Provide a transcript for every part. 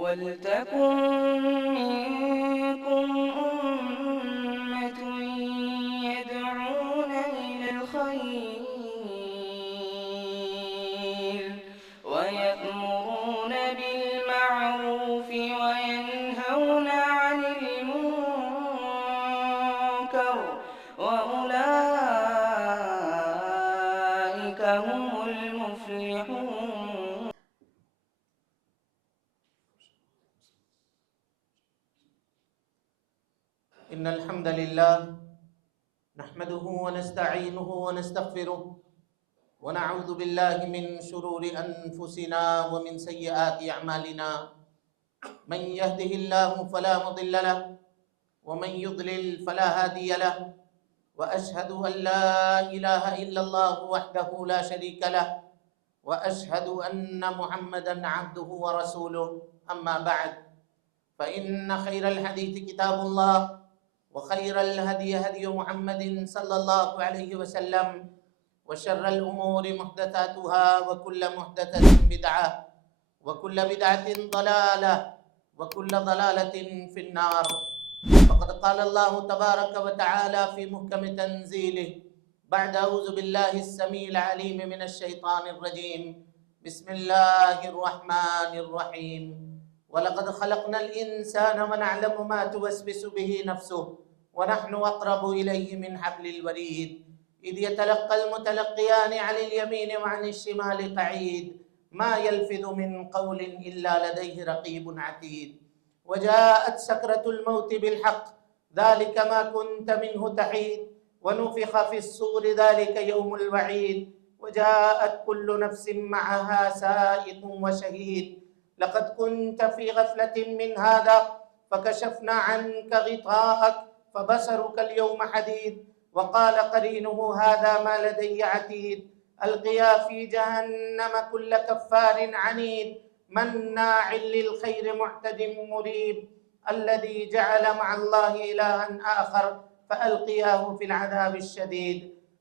وَلْتَكُن مِّنكُمْ أُمَّةٌ يَدْعُونَ إِلَى الْخَيْرِ وَيَأْمُرُونَ بِالْمَعْرُوفِ وَيَنْهَوْنَ عَنِ الْمُنكَرِ وَأُولَٰئِكَ هُمُ الْمُفْلِحُونَ. إن الحمد لله نحمده ونستعينه ونستغفره ونعوذ بالله من شرور أنفسنا ومن سيئات أعمالنا من يهده الله فلا مضل له ومن يضلل فلا هادي له وأشهد أن لا إله إلا الله وحده لا شريك له وأشهد أن محمدا عبده ورسوله أما بعد فإن خير الحديث كتاب الله وخير الهدي هدي محمد صلى الله عليه وسلم وشر الأمور محدثاتها وكل محدثة بدعة وكل بدعة ضلالة وكل ضلالة في النار. فقد قال الله تبارك وتعالى في محكم تنزيله بعد أعوذ بالله السميع العليم من الشيطان الرجيم بسم الله الرحمن الرحيم وَلَقَدْ خَلَقْنَا الْإِنسَانَ وَنَعْلَمُ مَا تُوَسْوِسُ بِهِ نَفْسُهُ وَنَحْنُ أَقْرَبُ إِلَيْهِ مِنْ حَبْلِ الْوَرِيدِ إِذْ يَتَلَقَّى الْمُتَلَقِّيَانِ عَنِ الْيَمِينِ وَعَنِ الشِّمَالِ قَعِيدٌ مَا يَلْفِظُ مِنْ قَوْلٍ إِلَّا لَدَيْهِ رَقِيبٌ عَتِيدٌ وَجَاءَتْ سَكْرَةُ الْمَوْتِ بِالْحَقِّ ذَلِكَ مَا كُنْتَ مِنْهُ تَحِيدُ وَنُفِخَ فِي الصُّورِ ذَلِكَ يَوْمُ الْوَعِيدِ وَجَاءَتْ كُلُّ نَفْسٍ مَعَهَا سَائِقٌ وَشَهِيدٌ لقد كنت في غفلة من هذا فكشفنا عنك غطاءك فبصرك اليوم حديد وقال قرينه هذا ما لدي عتيد ألقيا في جهنم كل كفار عنيد مناع للخير معتد مريب الذي جعل مع الله إلها آخر فألقياه في العذاب الشديد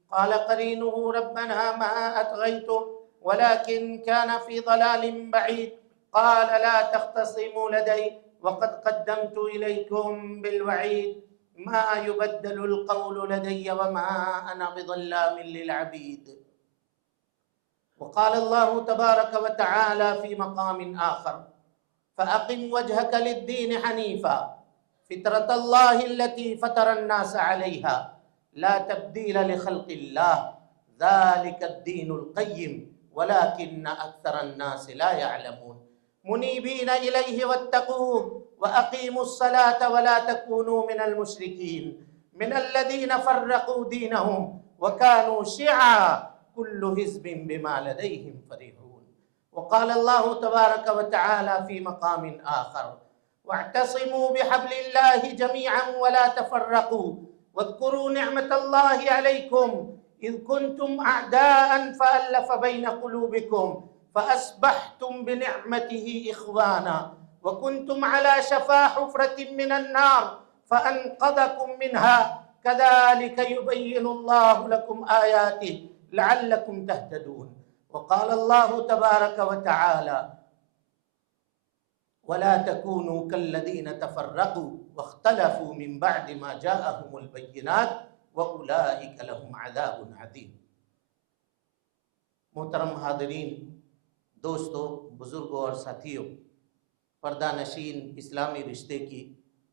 قال قرينه ربنا ما أطغيته ولكن كان في ضلال بعيد قال لا تختصموا لدي وقد قدمت إليكم بالوعيد ما يبدل القول لدي وما أنا بظلام للعبيد. وقال الله تبارك وتعالى في مقام آخر فأقم وجهك للدين حنيفا فطرة الله التي فطر الناس عليها لا تبديل لخلق الله ذلك الدين القيم ولكن أكثر الناس لا يعلمون منيبين إليه واتقوه وأقيموا الصلاة ولا تكونوا من المشركين من الذين فرقوا دينهم وكانوا شيعا كل حزب بما لديهم فرحون. وقال الله تبارك وتعالى في مقام آخر واعتصموا بحبل الله جميعا ولا تفرقوا واذكروا نعمة الله عليكم إذ كنتم أعداء فألف بين قلوبكم فأصبحتم بنعمته إخوانا وكنتم على شفا حفرة من النار فأنقذكم منها كذلك يبين الله لكم آياته لعلكم تهتدون. وقال الله تبارك وتعالى ولا تكونوا كالذين تفرقوا واختلفوا من بعد ما جاءهم البينات وأولئك لهم عذاب عظيم. محترم حاضرین، دوستوں، بزرگوں اور ساتھیوں، پردہ نشین اسلامی رشتے کی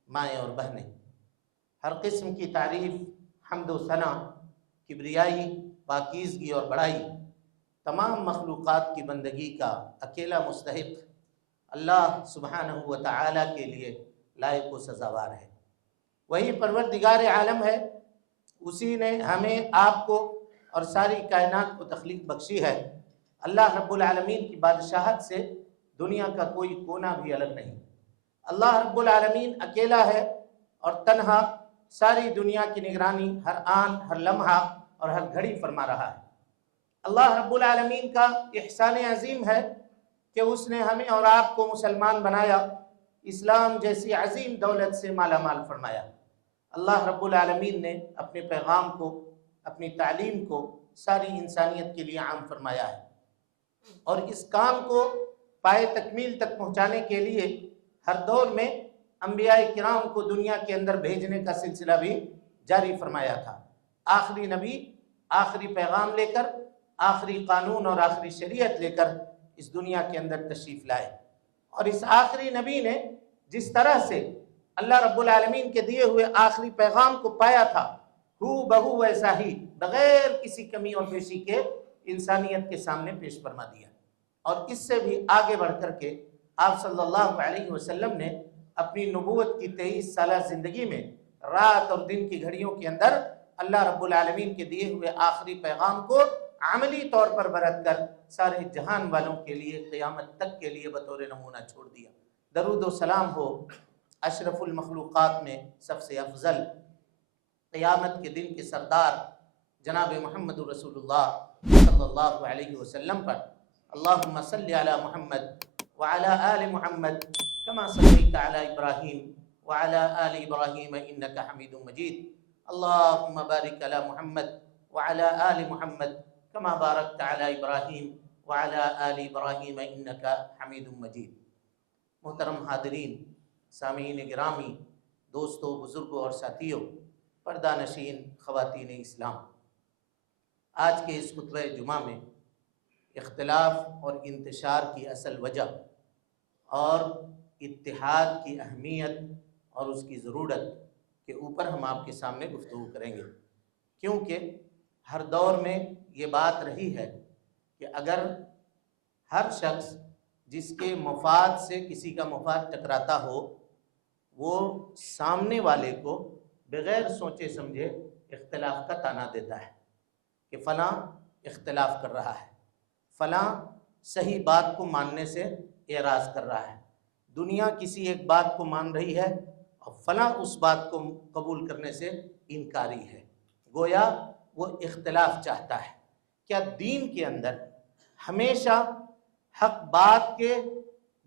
مائیں اور بہنیں، ہر قسم کی تعریف، حمد و ثنا، کبریائی، پاکیزگی اور بڑائی تمام مخلوقات کی بندگی کا اکیلا مستحق اللہ سبحانہ و تعالی کے لیے لائق و سزاوار ہے۔ وہی پروردگار عالم ہے، اسی نے ہمیں، آپ کو اور ساری کائنات کو تخلیق بخشی ہے۔ اللہ رب العالمین کی بادشاہت سے دنیا کا کوئی کونا بھی الگ نہیں۔ اللہ رب العالمین اکیلا ہے اور تنہا ساری دنیا کی نگرانی ہر آن، ہر لمحہ اور ہر گھڑی فرما رہا ہے۔ اللہ رب العالمین کا احسان عظیم ہے کہ اس نے ہمیں اور آپ کو مسلمان بنایا، اسلام جیسی عظیم دولت سے مالا مال فرمایا۔ اللہ رب العالمین نے اپنے پیغام کو، اپنی تعلیم کو ساری انسانیت کے لیے عام فرمایا ہے، اور اس کام کو پائے تکمیل تک پہنچانے کے لیے ہر دور میں انبیاء کرام کو دنیا کے اندر بھیجنے کا سلسلہ بھی جاری فرمایا تھا۔ آخری نبی آخری پیغام لے کر، آخری قانون اور آخری شریعت لے کر اس دنیا کے اندر تشریف لائے، اور اس آخری نبی نے جس طرح سے اللہ رب العالمین کے دیے ہوئے آخری پیغام کو پایا تھا، ہو بہو ویسا ہی بغیر کسی کمی اور بیشی کے انسانیت کے سامنے پیش فرما دیا۔ اور اس سے بھی آگے بڑھ کر کے آپ صلی اللہ علیہ وسلم نے اپنی نبوت کی 23 سالہ زندگی میں رات اور دن کی گھڑیوں کے اندر اللہ رب العالمین کے دیے ہوئے آخری پیغام کو عملی طور پر برت کر سارے جہان والوں کے لیے قیامت تک کے لیے بطور نمونہ چھوڑ دیا۔ درود و سلام ہو اشرف المخلوقات میں سب سے افضل، قیامت کے دن کے سردار جناب محمد رسول اللہ صلی اللہ علیہ وسلم پر۔ اللہم صلی علی محمد وعلی آل محمد کما صلیت علی ابراہیم وعلی آل ابراہیم انک حمید مجید۔ اللہم بارک علی محمد وعلی آل محمد کما بارکت علی ابراہیم وعلی آل ابراہیم انک حمید مجید۔ محترم حاضرین، سامعین گرامی، دوستوں، بزرگوں اور ساتھیوں، پردہ نشین خواتین اسلام، آج کے اس خطبہ جمعہ میں اختلاف اور انتشار کی اصل وجہ اور اتحاد کی اہمیت اور اس کی ضرورت کے اوپر ہم آپ کے سامنے گفتگو کریں گے، کیونکہ ہر دور میں یہ بات رہی ہے کہ اگر ہر شخص جس کے مفاد سے کسی کا مفاد ٹکراتا ہو، وہ سامنے والے کو بغیر سوچے سمجھے اختلاف کا طعنہ دیتا ہے کہ فلاں اختلاف کر رہا ہے، فلاں صحیح بات کو ماننے سے اعراض کر رہا ہے، دنیا کسی ایک بات کو مان رہی ہے اور فلاں اس بات کو قبول کرنے سے انکاری ہے، گویا وہ اختلاف چاہتا ہے۔ کیا دین کے اندر ہمیشہ حق بات کے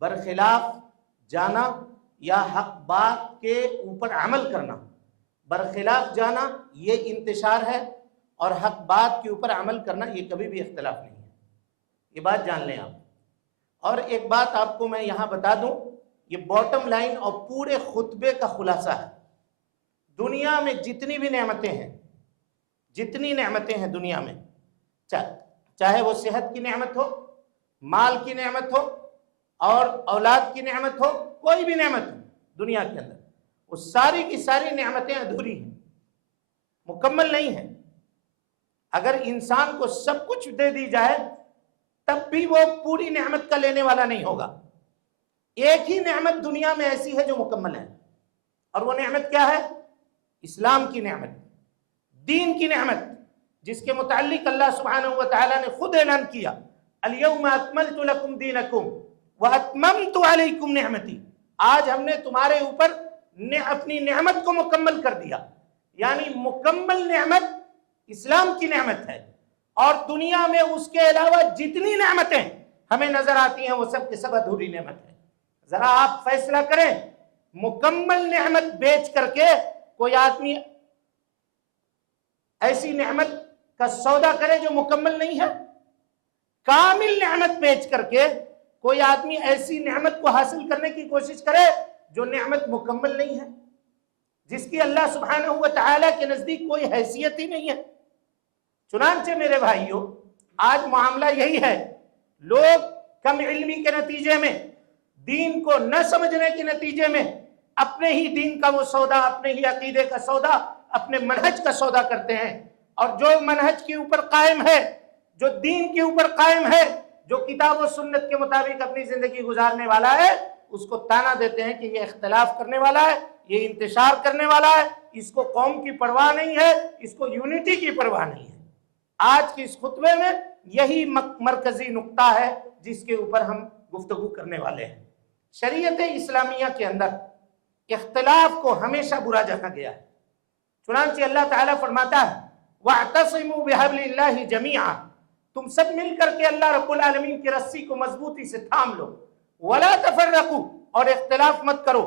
برخلاف جانا یا حق بات کے اوپر عمل کرنا، برخلاف جانا یہ انتشار ہے، اور حق بات کے اوپر عمل کرنا یہ کبھی بھی اختلاف نہیں ہے؟ یہ بات جان لیں آپ۔ اور ایک بات آپ کو میں یہاں بتا دوں، یہ باٹم لائن اور پورے خطبے کا خلاصہ ہے۔ دنیا میں جتنی بھی نعمتیں ہیں، جتنی نعمتیں ہیں دنیا میں، چاہے وہ صحت کی نعمت ہو، مال کی نعمت ہو، اور اولاد کی نعمت ہو، کوئی بھی نعمت ہو دنیا کے اندر، وہ ساری کی ساری نعمتیں ادھوری ہیں، مکمل نہیں ہیں۔ اگر انسان کو سب کچھ دے دی جائے تب بھی وہ پوری نعمت کا لینے والا نہیں ہوگا۔ ایک ہی نعمت دنیا میں ایسی ہے جو مکمل ہے، اور وہ نعمت کیا ہے؟ اسلام کی نعمت، دین کی نعمت، جس کے متعلق اللہ سبحانہ و تعالیٰ نے خود اعلان کیا، اليوم اکملت لکم دینکم واتممت علیکم نعمتی، آج ہم نے تمہارے اوپر اپنی نعمت کو مکمل کر دیا۔ یعنی مکمل نعمت اسلام کی نعمت ہے، اور دنیا میں اس کے علاوہ جتنی نعمتیں ہمیں نظر آتی ہیں وہ سب کے سب ادھوری نعمت ہے۔ ذرا آپ فیصلہ کریں، مکمل نعمت بیچ کر کے کوئی آدمی ایسی نعمت کا سودا کرے جو مکمل نہیں ہے؟ کامل نعمت بیچ کر کے کوئی آدمی ایسی نعمت کو حاصل کرنے کی کوشش کرے جو نعمت مکمل نہیں ہے، جس کی اللہ سبحانہ و تعالیٰ کے نزدیک کوئی حیثیت ہی نہیں ہے۔ چنانچہ میرے بھائیوں، آج معاملہ یہی ہے، لوگ کم علمی کے نتیجے میں، دین کو نہ سمجھنے کے نتیجے میں اپنے ہی دین کا وہ سودا، اپنے ہی عقیدے کا سودا، اپنے منہج کا سودا کرتے ہیں، اور جو منہج کے اوپر قائم ہے، جو دین کے اوپر قائم ہے، جو کتاب و سنت کے مطابق اپنی زندگی گزارنے والا ہے، اس کو طعنہ دیتے ہیں کہ یہ اختلاف کرنے والا ہے، یہ انتشار کرنے والا ہے، اس کو قوم کی پرواہ نہیں ہے، اس کو یونٹی کی پرواہ نہیں ہے۔ آج کے اس خطبے میں یہی مرکزی نقطہ ہے جس کے اوپر ہم گفتگو کرنے والے ہیں۔ شریعت اسلامیہ کے اندر اختلاف کو ہمیشہ برا جانا گیا ہے، چنانچہ اللہ تعالیٰ فرماتا ہے وَاعْتَصِمُوا بِحَبْلِ اللَّهِ جَمِيعًا، تم سب مل کر کے اللہ رب العالمین کی رسی کو مضبوطی سے تھام لو، وَلَا تَفَرَّقُوا، اور اختلاف مت کرو،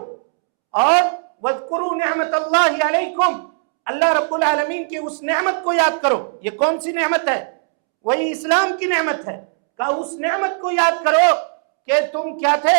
اور وَاذْكُرُوا نِعْمَةَ اللَّهِ عَلَيْكُمْ، اللہ رب العالمین کی اس نعمت کو یاد کرو۔ یہ کون سی نعمت ہے؟ وہی اسلام کی نعمت ہے۔ کہ اس نعمت کو یاد کرو کہ تم کیا تھے؟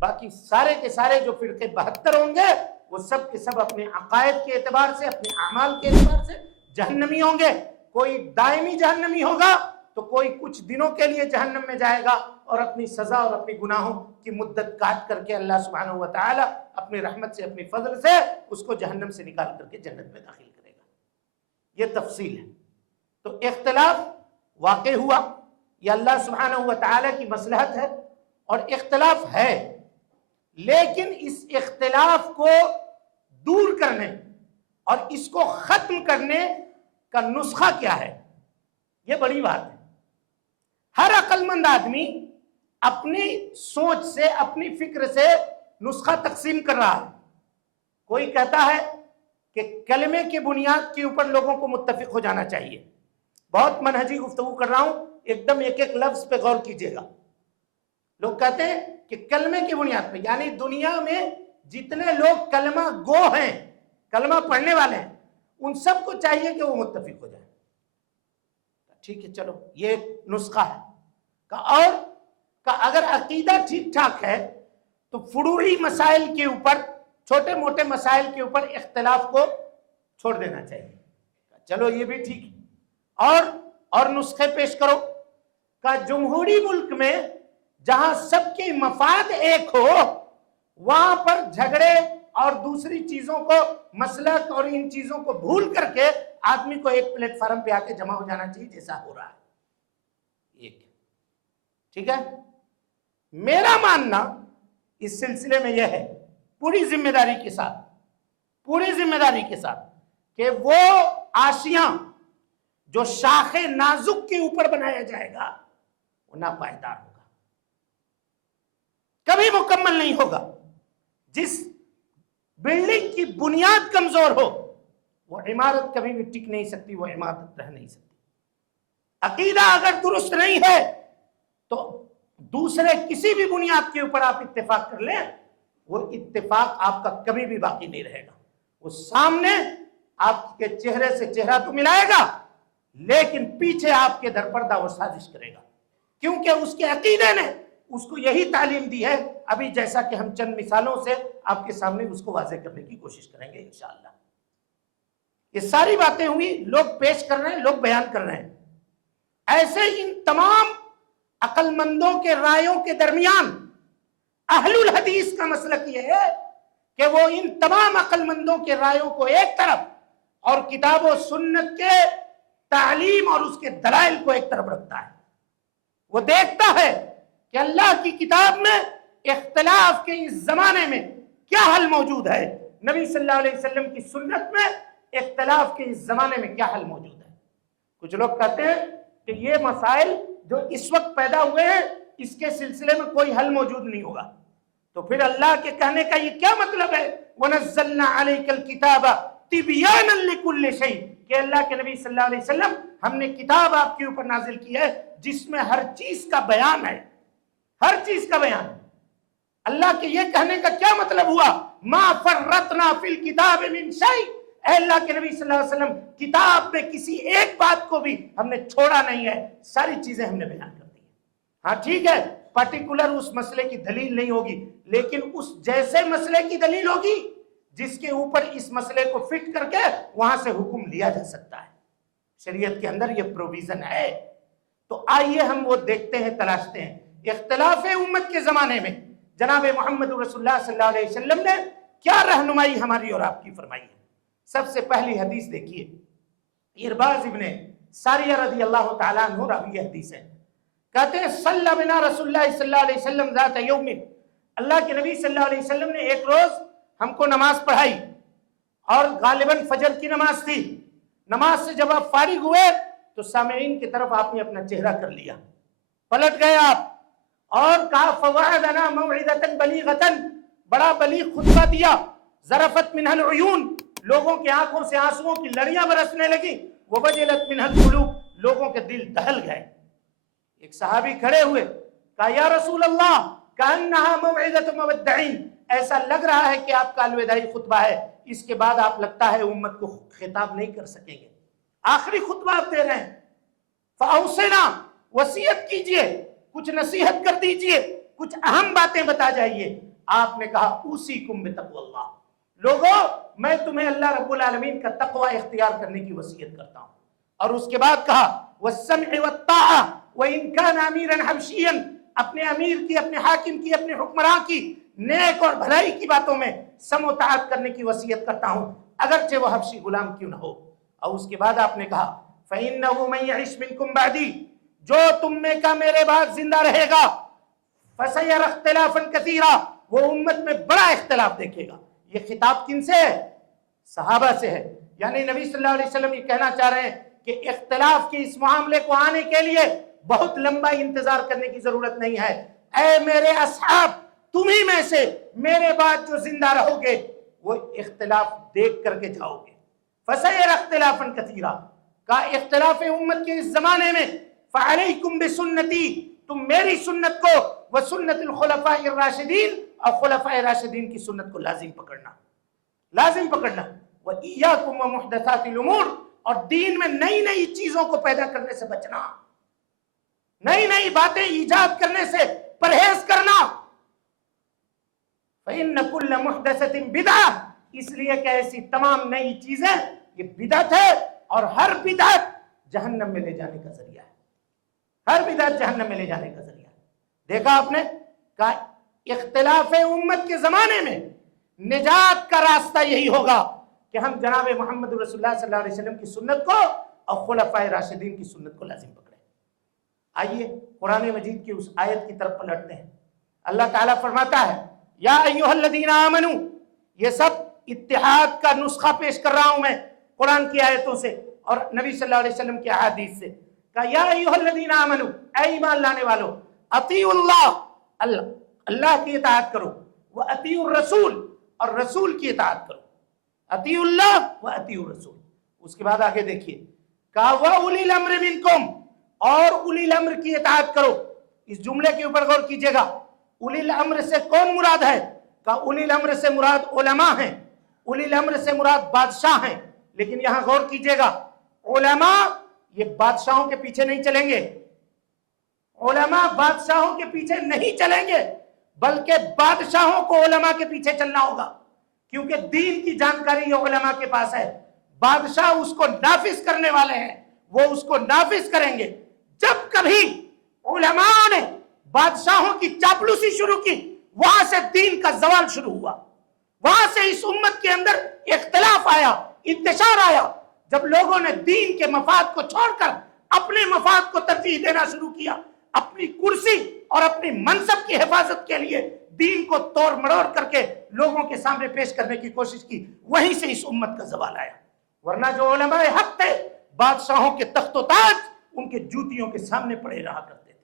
باقی سارے کے سارے جو فرقے 72 ہوں گے وہ سب کے سب اپنے عقائد کے اعتبار سے، اپنے اعمال کے اعتبار سے جہنمی ہوں گے. کوئی دائمی جہنمی ہوگا تو کوئی کچھ دنوں کے لیے جہنم میں جائے گا اور اپنی سزا اور اپنی گناہوں کی مدت کاٹ کر کے اللہ سبحانہ و تعالی اپنی رحمت سے، اپنی فضل سے اس کو جہنم سے نکال کر کے جنت میں داخل کرے گا. یہ تفصیل ہے. تو اختلاف واقع ہوا، یہ اللہ سبحانہ و تعالی کی مصلحت ہے اور اختلاف ہے، لیکن اس اختلاف کو دور کرنے اور اس کو ختم کرنے کا نسخہ کیا ہے، یہ بڑی بات ہے. ہر عقل مند آدمی اپنی سوچ سے، اپنی فکر سے نسخہ تقسیم کر رہا ہے. کوئی کہتا ہے کہ کلمے کی بنیاد کے اوپر لوگوں کو متفق ہو جانا چاہیے. بہت منہجی گفتگو کر رہا ہوں، ایک دم ایک ایک لفظ پہ غور کیجئے گا. لوگ کہتے ہیں کہ کلمے کی بنیاد پہ، یعنی دنیا میں جتنے لوگ کلمہ گو ہیں، کلمہ پڑھنے والے ہیں، ان سب کو چاہیے کہ وہ متفق ہو جائیں. ٹھیک ہے، چلو یہ نسخہ ہے. اور اگر عقیدہ ٹھیک ٹھاک ہے تو فروعی مسائل کے اوپر، چھوٹے موٹے مسائل کے اوپر اختلاف کو چھوڑ دینا چاہیے. چلو یہ بھی ٹھیک ہے. اور نسخے پیش کرو کہ جمہوری ملک میں جہاں سب کے مفاد ایک ہو، وہاں پر جھگڑے اور دوسری چیزوں کو، مسلک اور ان چیزوں کو بھول کر کے آدمی کو ایک پلیٹ فارم پہ آ کے جمع ہو جانا چاہیے جیسا ہو رہا ہے. ایک ٹھیک ہے. میرا ماننا اس سلسلے میں یہ ہے، پوری ذمہ داری کے ساتھ کہ وہ آشیاں جو شاخ نازک کے اوپر بنایا جائے گا وہ ناپائیدار ہوگا، کبھی مکمل نہیں ہوگا. جس بلڈنگ کی بنیاد کمزور ہو وہ عمارت کبھی بھی ٹک نہیں سکتی، وہ عمارت رہ نہیں سکتی. عقیدہ اگر درست نہیں ہے تو دوسرے کسی بھی بنیاد کے اوپر آپ اتفاق کر لیں، وہ اتفاق آپ کا کبھی بھی باقی نہیں رہے گا. وہ سامنے آپ کے چہرے سے چہرہ تو ملائے گا، لیکن پیچھے آپ کے درپردہ وہ سازش کرے گا، کیونکہ اس کے عقیدے نے اس کو یہی تعلیم دی ہے. ابھی جیسا کہ ہم چند مثالوں سے آپ کے سامنے اس کو واضح کرنے کی کوشش کریں گے انشاءاللہ. یہ ساری باتیں ہوئی، لوگ پیش کر رہے ہیں، لوگ بیان کر رہے ہیں. ایسے ان تمام عقل مندوں کے رائیوں کے درمیان اہل الحدیث کا مسلک یہ ہے کہ وہ ان تمام عقل مندوں کے رائیوں کو ایک طرف اور کتاب و سنت کے تعلیم اور اس کے دلائل کو ایک طرف رکھتا ہے. وہ دیکھتا ہے کہ اللہ کی کتاب میں اختلاف کے اس زمانے میں کیا حل موجود ہے، نبی صلی اللہ علیہ وسلم کی سنت میں اختلاف کے اس زمانے میں کیا حل موجود ہے. کچھ لوگ کہتے ہیں کہ یہ مسائل جو اس وقت پیدا ہوئے ہیں اس کے سلسلے میں کوئی حل موجود نہیں ہوگا. تو پھر اللہ کے کہنے کا یہ کیا مطلب ہے، وَنَزَّلْنَا عَلَيْكَ الْكِتَابَ تِبْيَانًا لِكُلِّ شَيْءٍ، کہ اللہ کے نبی صلی اللہ علیہ وسلم ہم نے کتاب آپ کے اوپر نازل کی ہے جس میں ہر چیز کا بیان ہے، ہر چیز کا بیان. اللہ کے یہ کہنے کا کیا مطلب ہوا، مَا فَرَّطْنَا فِي الْكِتَابِ مِنْ شَيْءٍ، اے اللہ کے نبی صلی اللہ علیہ وسلم کتاب میں کسی ایک بات کو بھی ہم نے چھوڑا نہیں ہے، ساری چیزیں ہم نے بیان کر دی. ہاں ٹھیک ہے، پرٹیکولر اس مسئلے کی دلیل نہیں ہوگی، لیکن اس جیسے مسئلے کی دلیل ہوگی جس کے اوپر اس مسئلے کو فٹ کر کے وہاں سے حکم لیا جا سکتا ہے. شریعت کے اندر یہ پروویژن ہے. تو آئیے ہم وہ دیکھتے ہیں، تلاشتے ہیں. اختلاف امت کے زمانے میں جناب محمد رسول اللہ صلی اللہ علیہ وسلم نے کیا رہنمائی ہماری اور آپ کی فرمائی ہے. سب سے پہلی حدیث دیکھیے، ارباز ابن ساریہ رضی اللہ تعالیٰ عنہ راوی حدیث ہے. کہتے ہیں صلی بنا رسول اللہ صلی اللہ علیہ وسلم ذات یوم، اللہ کے نبی صلی اللہ علیہ وسلم نے ایک روز ہم کو نماز پڑھائی اور غالباً فجر کی نماز تھی. نماز سے جب آپ فارغ ہوئے تو سامعین کی طرف آپ نے اپنا چہرہ کر لیا، پلٹ گئے آپ اور کہا فوعدنا موعظۃ بلیغۃ، بڑا بلیغ خطبہ دیا. ذرفت منها العیون، لوگوں کی آنکھوں سے آنسوؤں کی لڑیاں برسنے لگی. وبجلت منها القلوب، لوگوں کے دل دہل گئے. ایک صحابی کھڑے ہوئے، کہا یا رسول اللہ کأنها موعظۃ مودعین، ایسا لگ رہا ہے کہ آپ کا الوداعی خطبہ ہے، اس کے بعد آپ لگتا ہے امت کو خطاب نہیں کر سکیں گے، آخری خطبہ آپ دے رہے ہیں. فاوصنا، وصیت کیجئے، کچھ نصیحت کر دیجئے. کچھ اہم باتیں بتا جائیے. آپ نے کہا اوصیکم بتقوی اللہ، لوگوں میں تمہیں اللہ رب العالمین کا تقوی اختیار کرنے کی وصیت کرتا ہوں. اور اس کے بعد کہا والسمع والطاعہ وان کان امیرا حبشیا، اپنے امیر کی، اپنے حاکم کی، اپنے حکمراں کی نیک اور بھلائی کی باتوں میں سم و طاعت کرنے کی وصیت کرتا ہوں اگرچہ وہ حبشی غلام کیوں نہ ہو. اور اس کے بعد آپ نے کہا فإنه من يعش منكم بعدي، جو تم میں کا میرے بعد زندہ رہے گا، فسيرى اختلافا كثيرا، وہ امت میں بڑا اختلاف دیکھے گا. یہ خطاب کن سے ہے؟ صحابہ سے ہے. یعنی نبی صلی اللہ علیہ وسلم یہ کہنا چاہ رہے ہیں کہ اختلاف کے اس معاملے کو آنے کے لیے بہت لمبا انتظار کرنے کی ضرورت نہیں ہے. اے میرے اصحاب، تمہیں میں سے میرے بعد جو زندہ رہو گے وہ اختلاف دیکھ کر کے جاؤ گے. فسيرى اختلافا كثيرا کا اختلاف امت کے اس زمانے میں فعلیکم بسنتی، تم میری سنت کو وسنت الخلفاء الراشدین، اور خلفاء راشدین کی سنت کو لازم پکڑنا، لازم پکڑنا. وإیاکم ومحدثات الامور، اور دین میں نئی نئی چیزوں کو پیدا کرنے سے بچنا، نئی نئی باتیں ایجاد کرنے سے پرہیز کرنا. فإن كل محدثة بدعة، اس لیے کہ ایسی تمام نئی چیزیں یہ بدعت ہے، اور ہر بدعت جہنم میں لے جانے کا ذریعہ ہے. ہر بدعت جہنم میں لے جانے کا ذریعہ ہے. دیکھا آپ نے کہا اختلاف امت کے زمانے میں نجات کا راستہ یہی ہوگا کہ ہم جناب محمد رسول اللہ صلی اللہ علیہ وسلم کی سنت کو اور خلفاء راشدین کی سنت کو لازم پکڑیں. آئیے قرآن مجید کی اس آیت کی طرف پلٹتے ہیں. اللہ تعالیٰ فرماتا ہے یا ایھا الذین آمنو، یہ سب اتحاد کا نسخہ پیش کر رہا ہوں میں قرآن کی آیتوں سے اور نبی صلی اللہ علیہ وسلم کی احادیث سے. کہا یا ایھا الذین آمنو، اے ایمان لانے والو، اطیعوا اللہ، اللہ کی اطاعت کرو، واطیعوا الرسول، اور رسول کی اطاعت کرو. اطیعوا اللہ واطیعوا الرسول. اس کے بعد آگے دیکھیے کہا واولی الامر منکم، اور اولی الامر کی اطاعت کرو. اس جملے کے اوپر غور کیجئے گا. اولی الامر سے کون مراد ہے؟ کہا اولی الامر سے مراد علماء ہیں، اولی الامر سے مراد بادشاہ ہیں. لیکن یہاں غور کیجئے گا، علماء یہ بادشاہوں کے پیچھے نہیں چلیں گے، علماء بادشاہوں کے پیچھے نہیں چلیں گے، بلکہ بادشاہوں کو علماء کے پیچھے چلنا ہوگا. کیونکہ دین کی جانکاری یہ علماء کے پاس ہے، بادشاہ اس کو نافذ کرنے والے ہیں، وہ اس کو نافذ کریں گے. جب کبھی علماء نے بادشاہوں کی چاپلوسی شروع کی، وہاں سے دین کا زوال شروع ہوا، وہاں سے اس امت کے اندر اختلاف آیا، انتشار آیا. جب لوگوں نے دین کے مفاد کو چھوڑ کر اپنے مفاد کو ترجیح دینا شروع کیا، اپنی کرسی اور اپنی منصب کی حفاظت کے لیے دین کو توڑ مڑوڑ کر کے لوگوں کے سامنے پیش کرنے کی کوشش کی، وہیں سے اس امت کا زوال آیا. ورنہ جو علماء حق تھے، بادشاہوں کے تخت و تاج ان کے جوتیوں کے سامنے پڑے رہا کرتے تھے،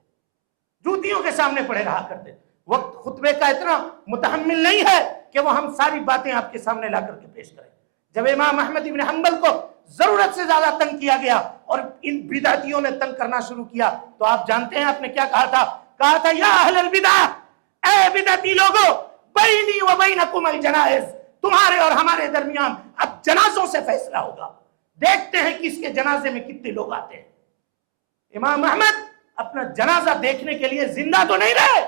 جوتیوں کے سامنے پڑے رہا کرتے تھے. وقت خطبے کا اتنا متحمل نہیں ہے کہ وہ ہم ساری باتیں آپ کے سامنے لا کر کے پیش کریں. جب امام احمد بن حنبل کو ضرورت سے زیادہ تنگ کیا گیا اور ان بدعتیوں نے تنگ کرنا شروع کیا، تو آپ جانتے ہیں آپ نے کیا کہا تھا؟ کہا تھا یا اہل البدع، اے بدعتی لوگو، بینی و بینکم الجنائز، تمہارے اور ہمارے درمیان اب جنازوں سے فیصلہ ہوگا. دیکھتے ہیں کس کے جنازے میں کتنے لوگ آتے ہیں. امام احمد اپنا جنازہ دیکھنے کے لیے زندہ تو نہیں رہے،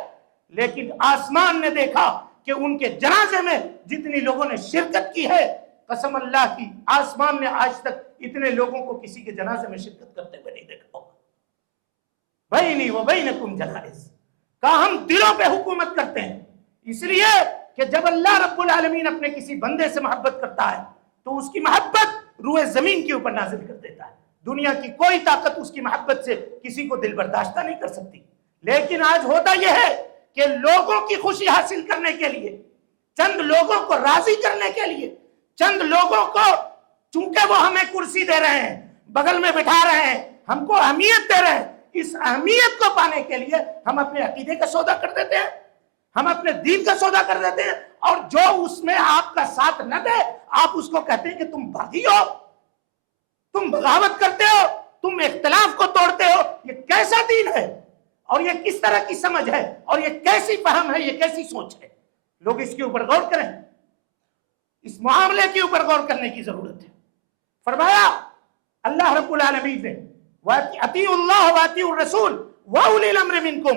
لیکن آسمان نے دیکھا کہ ان کے جنازے میں جتنی لوگوں نے شرکت کی ہے، قسم اللہ کی آسمان نے آج تک اتنے لوگوں کو کسی کے جنازے میں شرکت کرتے ہوئے نہیں دیکھا ہوگا. بینی و بینکم جنائز، کہا ہم دلوں پہ حکومت کرتے ہیں. اس لیے کہ جب اللہ رب العالمین اپنے کسی بندے سے محبت کرتا ہے تو اس کی محبت روئے زمین کے اوپر نازل کر دیتا ہے. دنیا کی کوئی طاقت اس کی محبت سے کسی کو دل برداشتہ نہیں کر سکتی. لیکن آج ہوتا یہ ہے کہ لوگوں کی خوشی حاصل کرنے کے لیے، چند لوگوں کو راضی کرنے کے لیے، چند لوگوں کو، چونکہ وہ ہمیں کرسی دے رہے ہیں، بغل میں بٹھا رہے ہیں، ہم کو اہمیت دے رہے ہیں، اس اہمیت کو پانے کے لیے ہم اپنے عقیدے کا سودا کر دیتے ہیں، ہم اپنے دین کا سودا کر دیتے ہیں. اور جو اس میں آپ کا ساتھ نہ دے، آپ اس کو کہتے ہیں کہ تم باغی ہو، تم بغاوت کرتے ہو، تم اختلاف کو توڑتے ہو. یہ کیسا دین ہے، اور یہ کس طرح کی سمجھ ہے، اور یہ کیسی فہم ہے، یہ کیسی سوچ ہے؟ لوگ اس کے اوپر غور کریں، اس معاملے کے اوپر غور کرنے کی ضرورت ہے. فرمایا اللہ رب العالمین نے وَأَطِيعُوا اللَّهَ وَأَطِيعُوا الرَّسُولَ وَأُولِي الْأَمْرِ مِنْكُمْ،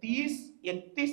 30, 31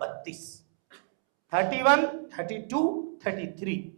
32, 31, 32, 33,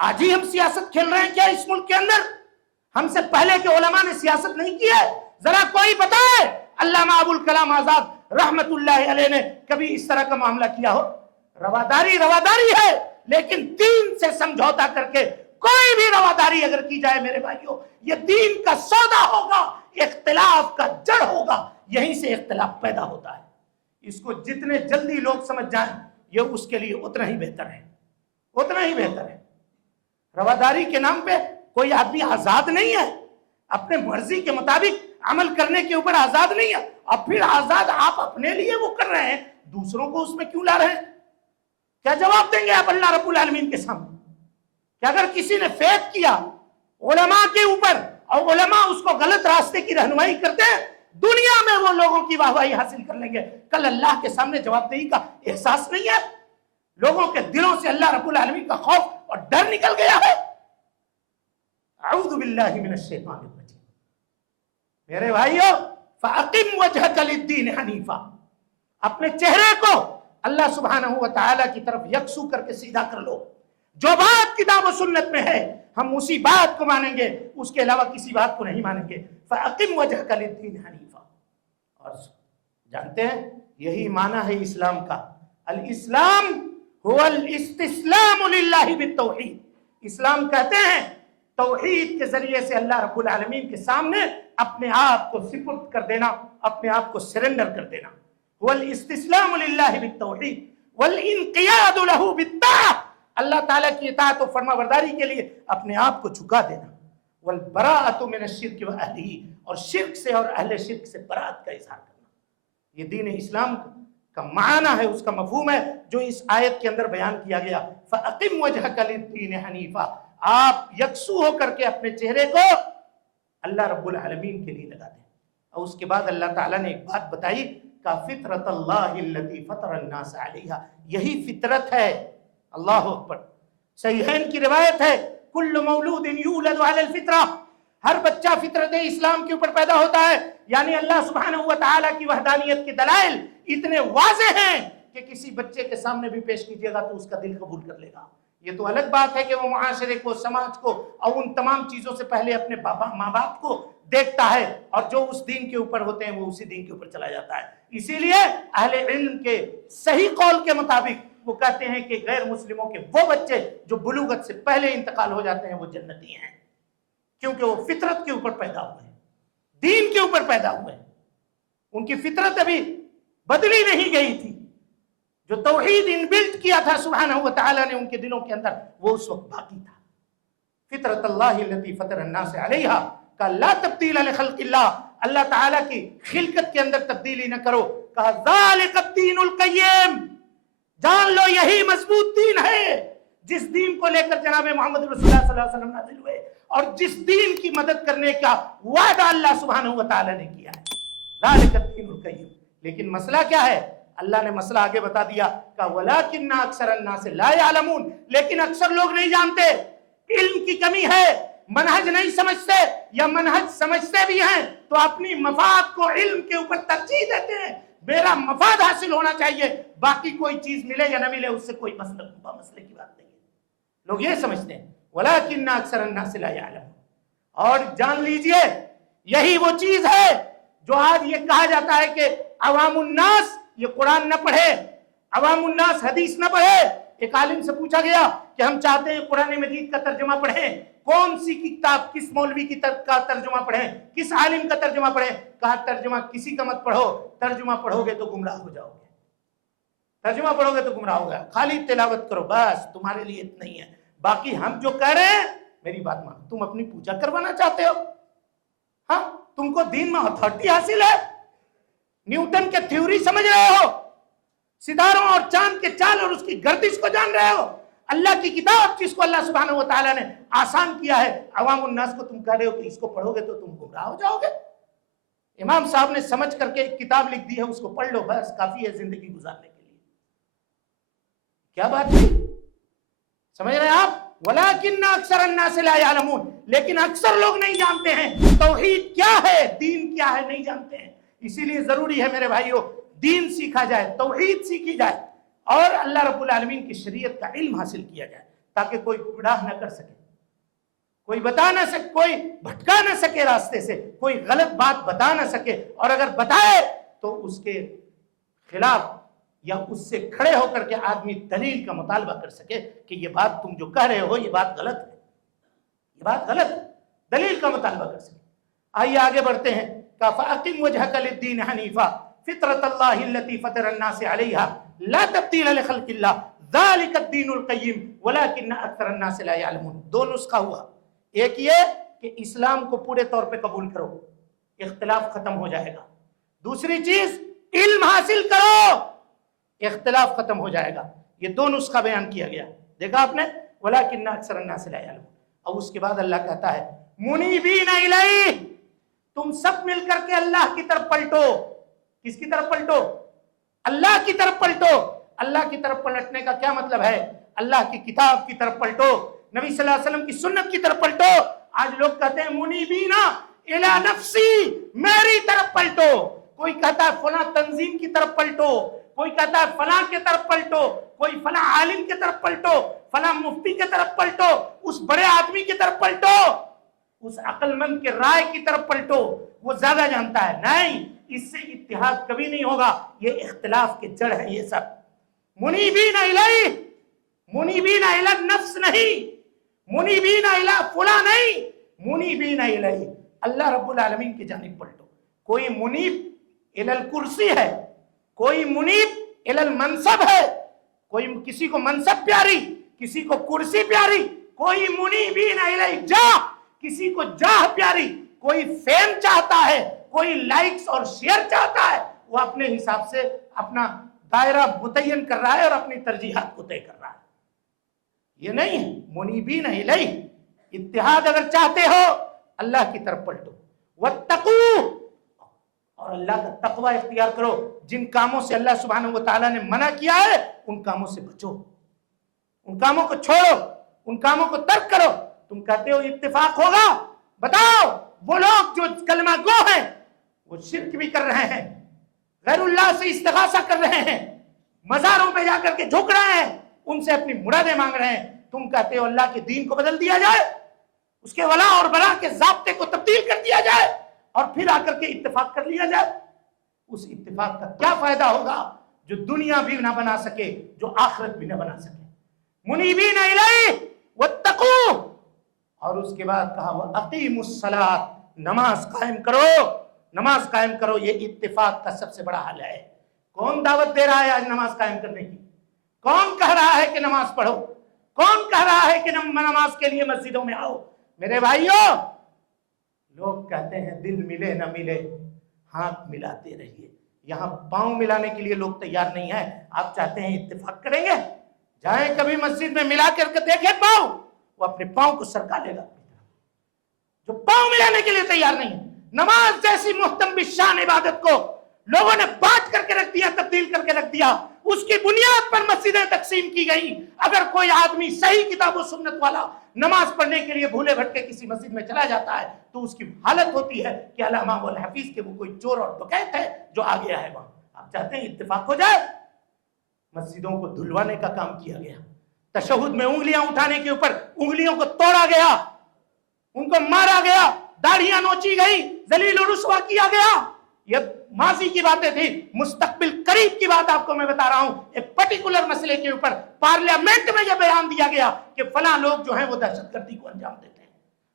آج ہی ہم سیاست کھیل رہے ہیں کیا اس ملک کے اندر؟ ہم سے پہلے کے علماء نے سیاست نہیں کی ہے؟ ذرا کوئی بتائے علامہ ابوالکلام آزاد رحمت اللہ علیہ نے کبھی اس طرح کا معاملہ کیا ہو؟ رواداری ہے، لیکن دین سے سمجھوتا کر کے کوئی بھی رواداری اگر کی جائے میرے بھائیوں، یہ دین کا سودا ہوگا، اختلاف کا جڑ ہوگا، یہیں سے اختلاف پیدا ہوتا ہے۔ اس کو جتنے جلدی لوگ سمجھ جائیں یہ اس کے لیے اتنا ہی بہتر ہے، اتنا ہی بہتر ہے۔ رواداری کے نام پہ کوئی آدمی آزاد نہیں ہے، اپنے مرضی کے مطابق عمل کرنے کے اوپر آزاد نہیں ہے، اور پھر آزاد آپ اپنے لیے وہ کر رہے ہیں، دوسروں کو اس میں کیوں لا رہے ہیں؟ کیا جواب دیں گے آپ اللہ رب العالمین کے سامنے کہ اگر کسی نے فیض کیا علماء کے اوپر اور علماء اس کو غلط راستے کی رہنمائی کرتے ہیں، دنیا میں وہ لوگوں کی واہواہی حاصل کر لیں گے، کل اللہ کے سامنے جواب دہی کا احساس نہیں ہے؟ لوگوں کے دلوں سے اللہ رب العالمین کا خوف اور ڈر نکل گیا ہے۔ اعوذ باللہ من الشیطان الرجیم۔ میرے بھائیو، فَأَقِمْ وَجْهَكَ لِلدِّينِ حَنِيفًا، اپنے چہرے کو اللہ سبحانہ و تعالیٰ کی طرف یکسو کر کے سیدھا کر لو۔ جو بات کتاب و سنت میں ہے ہم اسی بات کو مانیں گے، اس کے علاوہ کسی بات کو نہیں مانیں گے۔ فَأَقِمْ وَجْهَكَ لِلدِّينِ حَنِيفًا، اور جانتے ہیں یہی معنی ہے اسلام کا۔ الاسلام هو الاستسلام للہ بالتوحید، اسلام کہتے ہیں توحید کے ذریعے سے اللہ رب العالمین کے سامنے اپنے آپ کو سپرد کر دینا، اپنے آپ کو سرنڈر کر دینا۔ والاستسلام للہ بالتوحید والانقیاد له بالطاعہ، اللہ تعالیٰ کی اطاعت و فرما برداری کے لیے اپنے آپ کو جھکا دینا۔ والبراءۃ من الشرک واہلہ، اور شرک سے اور اہل شرک سے برات کا اظہار کرنا۔ یہ دین اسلام کا معنی ہے، اس کا مفہوم ہے جو اس آیت کے اندر بیان کیا گیا۔ فَأَقِمْ وَجْهَكَ لِلدِّينِ حَنِيفًا، آپ یکسو ہو کر کے اپنے چہرے کو اللہ رب العالمین کے لیے لگا دیں۔ اور اس کے بعد اللہ تعالیٰ نے ایک بات بتائی کہ فطرت اللہ التي فطر الناس علیہا، یہی فطرت ہے۔ اللہ اکبر۔ صحیحین کی روایت ہے کل مولود یولد علی الفطرہ، ہر بچہ فطرت اسلام کے اوپر پیدا ہوتا ہے۔ یعنی اللہ سبحانہ و تعالیٰ کی وحدانیت کے دلائل اتنے واضح ہیں کہ کسی بچے کے سامنے بھی پیش کیجیے گا تو اس کا دل قبول کر لے گا۔ یہ تو الگ بات ہے کہ وہ معاشرے کو، سماج کو اور ان تمام چیزوں سے پہلے اپنے ماں باپ کو دیکھتا ہے، اور جو اس دین کے اوپر ہوتے ہیں وہ اسی دین کے اوپر چلا جاتا ہے۔ اسی لیے اہل علم کے صحیح قول کے مطابق وہ کہتے ہیں کہ غیر مسلموں کے وہ بچے جو بلوغت سے پہلے انتقال ہو جاتے ہیں وہ جنتی ہیں، کیونکہ وہ فطرت کے اوپر پیدا ہوئے ہیں، دین کے اوپر پیدا ہوئے ہیں، ان کی فطرت ابھی بدلی نہیں گئی تھی۔ جو توحید ان بلٹ کیا تھا سبحانہ و تعالیٰ نے ان کے دلوں کے اندر، وہ اس وقت باقی تھا۔ فطرت اللہ التي فطر الناس علیہا، کہ لا تبدیل لخلق اللہ، اللہ تعالیٰ کی خلقت کے اندر تبدیلی نہ کرو۔ کہا ذالک الدین القیم، جان لو یہی مضبوط دین ہے جس دین کو لے کر جناب محمد رسول اللہ صلی اللہ علیہ وسلم نازل ہوئے، اور جس دین کی مدد کرنے کا وعدہ اللہ سبحانہ و تعالیٰ نے کیا ہے۔ ذالک الدین القیم۔ لیکن مسئلہ کیا ہے؟ اللہ نے مسئلہ آگے بتا دیا کہ وَلَٰكِنَّ أَكْثَرَ النَّاسِ لَا يَعْلَمُونَ، لیکن اکثر لوگ نہیں جانتے، علم کی کمی ہے، منہج نہیں سمجھتے، یا منہج سمجھتے بھی ہیں تو اپنی مفاد کو علم کے اوپر ترجیح دیتے ہیں۔ میرا مفاد حاصل ہونا چاہیے، باقی کوئی چیز ملے یا نہ ملے اس سے کوئی مسئلے کی بات نہیں ہے، لوگ یہ سمجھتے ہیں۔ وَلَٰكِنَّ أَكْثَرَ النَّاسِ لَا يَعْلَمُونَ، اور جان لیجئے یہی وہ چیز ہے جو آج یہ کہا جاتا ہے کہ عوام الناس یہ قرآن نہ پڑھے، عوام الناس حدیث نہ پڑھے۔ ایک عالم سے پوچھا گیا کہ ہم چاہتے ہیں قرآن مجید کا ترجمہ پڑھیں، کون سی کتاب، کس مولوی کی کا ترجمہ پڑھیں، کس عالم کا ترجمہ پڑھیں؟ کہا ترجمہ کسی کا مت پڑھو، ترجمہ پڑھو گے تو گمراہ ہو جاؤ گے، ترجمہ پڑھو گے تو گمراہ ہو گا، خالی تلاوت کرو بس، تمہارے لیے اتنا ہی ہے۔ باقی ہم جو کہہ رہے ہیں، میری بات مانو، تم اپنی پوجا کروانا چاہتے ہو، ہاں تم کو دین میں اتھارٹی حاصل ہے، نیوٹن کے تھیوری سمجھ رہے ہو، ستاروں اور چاند کے چال اور اس کی گردش کو جان رہے ہو، اللہ کی کتاب جس کو اللہ سبحانہ و تعالیٰ نے آسان کیا ہے، عوام الناس کو تم کہہ رہے ہو کہ اس کو پڑھو گے تو تم گمراہ ہو جاؤ گے۔ امام صاحب نے سمجھ کر کے ایک کتاب لکھ دی ہے، اس کو پڑھ لو بس کافی ہے زندگی گزارنے کے لیے۔ کیا بات ہے، سمجھ رہے ہیں آپ؟ وَلَٰكِنَّ أَكْثَرَ النَّاسِ لَا يَعْلَمُونَ، لیکن اکثر لوگ نہیں جانتے ہیں توحید کیا ہے، دین کیا ہے، نہیں جانتے ہیں۔ اسی لیے ضروری ہے میرے بھائیوں دین سیکھا جائے، توحید سیکھی جائے، اور اللہ رب العالمین کی شریعت کا علم حاصل کیا جائے، تاکہ کوئی گمراہ نہ کر سکے، کوئی بتا نہ سکے، کوئی بھٹکا نہ سکے راستے سے، کوئی غلط بات بتا نہ سکے، اور اگر بتائے تو اس کے خلاف یا اس سے کھڑے ہو کر کے آدمی دلیل کا مطالبہ کر سکے کہ یہ بات تم جو کہہ رہے ہو یہ بات غلط ہے، یہ بات غلط ہے، دلیل کا مطالبہ کر سکے۔ آئیے آگے بڑھتے ہیں۔ فَأَقِمْ وَجْهَكَ لِلدِّينِ حَنِيفًا فِطْرَةَ اللَّهِ الَّتِي فَطَرَ النَّاسَ عَلَيْهَا لَا تَبْدِيلَ لِخَلْقِ اللَّهِ ذَلِكَ الدِّينُ الْقَيِّمُ وَلَكِنَّ أَكْثَرَ النَّاسِ لَا يَعْلَمُونَ۔ دو نسخہ ہوا، ایک یہ کہ اسلام کو پورے طور پہ قبول کرو، اختلاف ختم ہو جائے گا۔ دوسری چیز علم حاصل کرو، اختلاف ختم ہو جائے گا۔ یہ دو نسخہ بیان کیا گیا، دیکھا آپ نے، وَلَكِنَّ أَكْثَرَ النَّاسِ لَا يَعْلَمُونَ۔ اور اس کے بعد اللہ کہتا ہے مُنِيبِينَ إِلَيْهِ، تم سب مل کر کے اللہ کی طرف پلٹو۔ کس کی طرف پلٹو؟ اللہ کی طرف پلٹو۔ اللہ کی طرف پلٹنے کا کیا مطلب ہے؟ اللہ کی کتاب کی طرف پلٹو، نبی صلی اللہ علیہ وسلم کی سنت کی طرف پلٹو۔ آج لوگ کہتے ہیں منیبین الی نفسی، میری طرف پلٹو۔ کوئی کہتا ہے فلاں تنظیم کی طرف پلٹو، کوئی کہتا ہے فلاں کی طرف پلٹو، کوئی فلاں عالم کی طرف پلٹو، فلاں مفتی کی طرف پلٹو، اس بڑے آدمی کی طرف پلٹو، اس عقل مند کے رائے کی طرف پلٹو، وہ زیادہ جانتا ہے۔ نہیں، اس سے اتحاد کبھی نہیں ہوگا، یہ اختلاف کے جڑ ہیں یہ سب۔ منیبین الیہ، منیبین الی النفس نہیں، منیبین الی فلاں نہیں، منیبین الیہ، اللہ رب العالمین کی جانب پلٹو۔ کوئی منیب الی الکرسی ہے، کوئی منیب الی المنصب ہے، کوئی کسی کو منصب پیاری، کسی کو کرسی پیاری، کوئی منیبین الی جاہ، کسی کو جاہ پیاری، کوئی فیم چاہتا ہے، کوئی لائکس اور شیئر چاہتا ہے، وہ اپنے حساب سے اپنا دائرہ متعین کر رہا ہے اور اپنی ترجیحات کو طے کر رہا ہے۔ یہ نہیں ہے منیبین الیہ۔ اتحاد اگر چاہتے ہو اللہ کی طرف پلٹو، واتقوا، اور اللہ کا تقوی اختیار کرو۔ جن کاموں سے اللہ سبحانہ و تعالیٰ نے منع کیا ہے ان کاموں سے بچو، ان کاموں کو چھوڑو، ان کاموں کو ترک کرو۔ تم کہتے ہو اتفاق ہوگا، بتاؤ وہ لوگ جو کلمہ گو ہیں وہ شرک بھی کر رہے ہیں، غیر اللہ سے استغاثہ کر رہے ہیں، مزاروں پہ جا کر کے جھک رہے ہیں، ان سے اپنی مرادیں مانگ رہے ہیں۔ تم کہتے ہو اللہ کے دین کو بدل دیا جائے، اس کے ولا اور برا کے ضابطے کو تبدیل کر دیا جائے اور پھر آ کر کے اتفاق کر لیا جائے۔ اس اتفاق کا کیا فائدہ ہوگا جو دنیا بھی نہ بنا سکے، جو آخرت بھی نہ بنا سکے۔ منیبین الیہ واتقوا، اور اس کے بعد کہا وَأَقِیمُوا الصَّلَاةَ، نماز قائم کرو، نماز قائم کرو۔ یہ اتفاق کا سب سے بڑا حل ہے۔ کون دعوت دے رہا ہے آج نماز قائم کرنے کی؟ کون کہہ رہا ہے کہ نماز پڑھو؟ کون کہہ رہا ہے کہ نماز کے لیے مسجدوں میں آؤ؟ میرے بھائیوں، لوگ کہتے ہیں دل ملے نہ ملے ہاتھ ملاتے رہیے۔ یہاں پاؤں ملانے کے لیے لوگ تیار نہیں ہیں۔ آپ چاہتے ہیں اتفاق کریں گے؟ جائیں کبھی مسجد میں ملا کر کے دیکھیں پاؤں، وہ اپنے پاؤں کو سرکا لے گا۔ جو پاؤں ملانے کے لیے تیار نہیں ہے، نماز جیسی محتم بالشان عبادت کو لوگوں نے بانٹ کر کے رکھ دیا، تبدیل کر کے رکھ دیا، اس کی بنیاد پر مسجدیں تقسیم کی گئی۔ اگر کوئی آدمی صحیح کتاب و سنت والا نماز پڑھنے کے لیے بھولے بھٹکے کسی مسجد میں چلا جاتا ہے تو اس کی حالت ہوتی ہے کہ علامہ والحفیظ کے وہ کوئی چور اور ڈکیت ہے جو آ گیا ہے وہاں۔ آپ چاہتے ہیں اتفاق ہو جائے؟ مسجدوں کو دھلوانے کا کام کیا گیا، تشہد میں انگلیاں اٹھانے کے اوپر انگلیوں کو توڑا گیا، ان کو مارا گیا، داڑھیاں نوچی گئی، ذلیل و رسوا کیا گیا۔ یہ ماضی کی باتیں تھی، مستقبل قریب کی بات آپ کو میں بتا رہا ہوں۔ ایک پرٹیکولر مسئلے کے اوپر پارلیمنٹ میں یہ بیان دیا گیا کہ فلاں لوگ جو ہیں وہ دہشت گردی کو انجام دیتے ہیں۔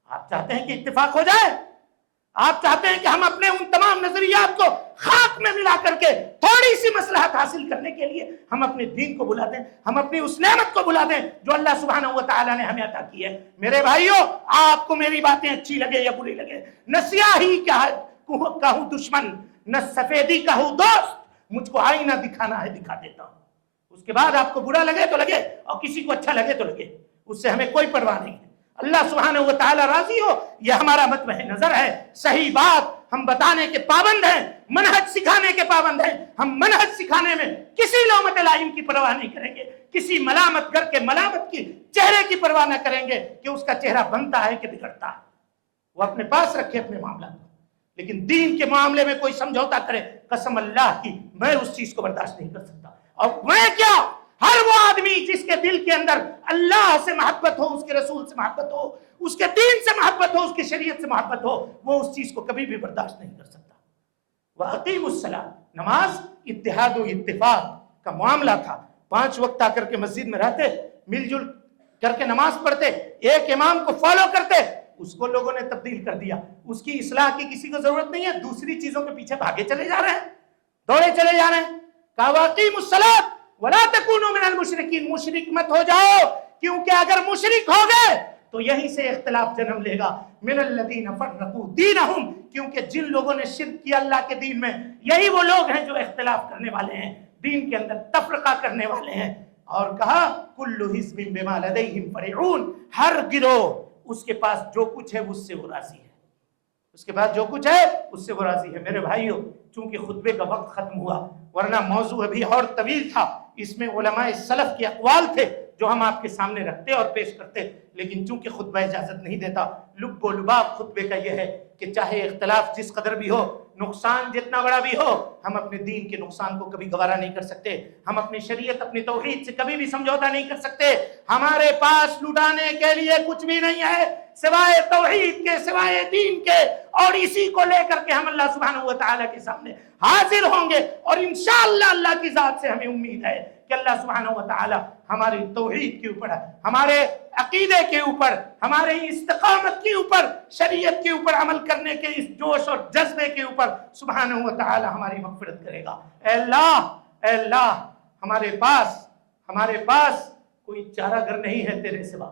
آپ چاہتے ہیں کہ اتفاق ہو جائے؟ آپ چاہتے ہیں کہ ہم اپنے ان تمام نظریات کو خاک میں ملا کر کے تھوڑی سی مصلحت حاصل کرنے کے لیے ہم اپنے دین کو بلا دیں، ہم اپنی اس نعمت کو بلا دیں جو اللہ سبحانہ و تعالیٰ نے ہمیں عطا کی ہے؟ میرے بھائیوں، آپ کو میری باتیں اچھی لگے یا بری لگے، نہ سیاہی کہوں دشمن، نہ سفیدی کہوں دوست، مجھ کو آئینہ دکھانا ہے دکھا دیتا ہوں۔ اس کے بعد آپ کو برا لگے تو لگے اور کسی کو اچھا لگے تو لگے، اس سے ہمیں کوئی پرواہ نہیں ہے۔ اللہ سبحانہ و تعالیٰ راضی ہو، یہ ہمارا مطمع نظر ہے۔ صحیح بات ہم بتانے کے پابند ہیں، منہج سکھانے کے پابند ہیں۔ ہم منہج سکھانے میں کسی لومت لائم کی پرواہ نہیں کریں گے، کسی ملامت گر کے ملامت کی چہرے کی پرواہ نہ کریں گے کہ اس کا چہرہ بنتا ہے کہ بگڑتا ہے۔ وہ اپنے پاس رکھے اپنے معاملات کو، لیکن دین کے معاملے میں کوئی سمجھوتا کرے، قسم اللہ کی میں اس چیز کو برداشت نہیں کر سکتا۔ اور میں کیا، ہر وہ آدمی جس کے دل کے اندر اللہ سے محبت ہو، اس کے رسول سے محبت ہو، اس کے دین سے محبت ہو، اس کی شریعت سے محبت ہو، وہ اس چیز کو کبھی بھی برداشت نہیں کر سکتا۔ وَأَقِیمُوا الصَّلَاةَ، نماز اتحاد و اتفاق کا معاملہ تھا۔ 5 وقت آ کر کے مسجد میں رہتے، مل جل کر کے نماز پڑھتے، ایک امام کو فالو کرتے۔ اس کو لوگوں نے تبدیل کر دیا، اس کی اصلاح کی کسی کو ضرورت نہیں ہے، دوسری چیزوں کے پیچھے بھاگے چلے جا رہے ہیں، دوڑے چلے جا رہے ہیں۔ کہا وَأَقِیمُوا الصَّلَاةَ وَلَا تَكُونُوا مِنَ الْمُشْرِكِينَ، مشرک مت ہو جاؤ، کیونکہ اگر مشرک ہو گئے تو یہیں سے اختلاف جنم لے گا۔ مِنَ الَّذِينَ فَرَّقُوا دِينَهُمْ، کیونکہ جن لوگوں نے شرک کیا اللہ کے دین میں، یہی وہ لوگ ہیں جو اختلاف کرنے والے ہیں، دین کے اندر تفرقہ کرنے والے ہیں۔ اور کہا کُلُّ حِزْبٍ بِمَا لَدَيْهِمْ فَرِحُونَ، ہر گروہ اس کے پاس جو کچھ ہے اس سے وہ راضی ہے، اس کے پاس جو کچھ ہے اس سے وہ راضی ہے۔ میرے بھائیو، چونکہ خطبے کا وقت ختم ہوا، ورنہ موضوع ابھی اور طویل تھا، اس میں علماء سلف کے اقوال تھے جو ہم آپ کے سامنے رکھتے اور پیش کرتے، لیکن چونکہ خطبہ اجازت نہیں دیتا، لب و لباب خطبے کا یہ ہے کہ چاہے اختلاف جس قدر بھی ہو، نقصان جتنا بڑا بھی ہو، ہم اپنے دین کے نقصان کو کبھی گوارا نہیں کر سکتے، ہم اپنی شریعت اپنی توحید سے کبھی بھی سمجھوتا نہیں کر سکتے۔ ہمارے پاس لٹانے کے لیے کچھ بھی نہیں ہے سوائے توحید کے، سوائے دین کے، اور اسی کو لے کر کے ہم اللہ سبحانہ و تعالیٰ کے سامنے حاضر ہوں گے، اور انشاءاللہ اللہ کی ذات سے ہمیں امید ہے کہ اللہ سبحانہ و تعالیٰ ہماری توحید کے اوپر، ہمارے عقیدے کے اوپر، ہمارے استقامت کے اوپر، شریعت کے اوپر عمل کرنے کے اس جوش اور جذبے کے اوپر سبحانہ و تعالیٰ ہماری مغفرت کرے گا۔ اے اللہ، ہمارے پاس کوئی چارہ گر نہیں ہے تیرے سوا۔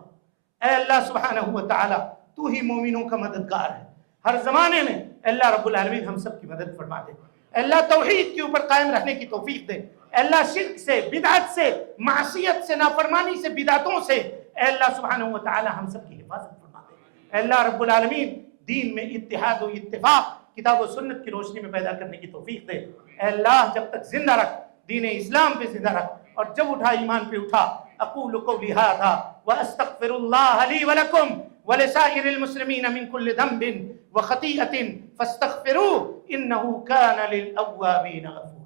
اے اللہ سبحانہ و تعالیٰ، تو ہی مومنوں کا مددگار ہے ہر زمانے میں۔ اے اللہ رب العالمین ہم سب کی مدد فرما دے۔ اے اللہ توحید کے اوپر قائم رہنے کی توفیق دے۔ اے اللہ شرک سے، بدعت سے، معصیت سے، نافرمانی سے، بدعتوں سے اے اللہ سبحانہ و تعالی ہم سب کی حفاظت فرما دے۔ اے اللہ رب العالمین دین میں اتحاد و اتفاق کتاب و سنت کی روشنی میں پیدا کرنے کی توفیق دے۔ اے اللہ جب تک زندہ رکھ، دین اسلام پہ زندہ رکھ، اور جب اٹھا ایمان پہ اٹھا۔ اقول قولی ھذا واستغفر اللہ لی ولکم ولسائر المسلمین من کل ذنب وخطیئۃ فاستغفروہ انہ کان للأوابین غفورا۔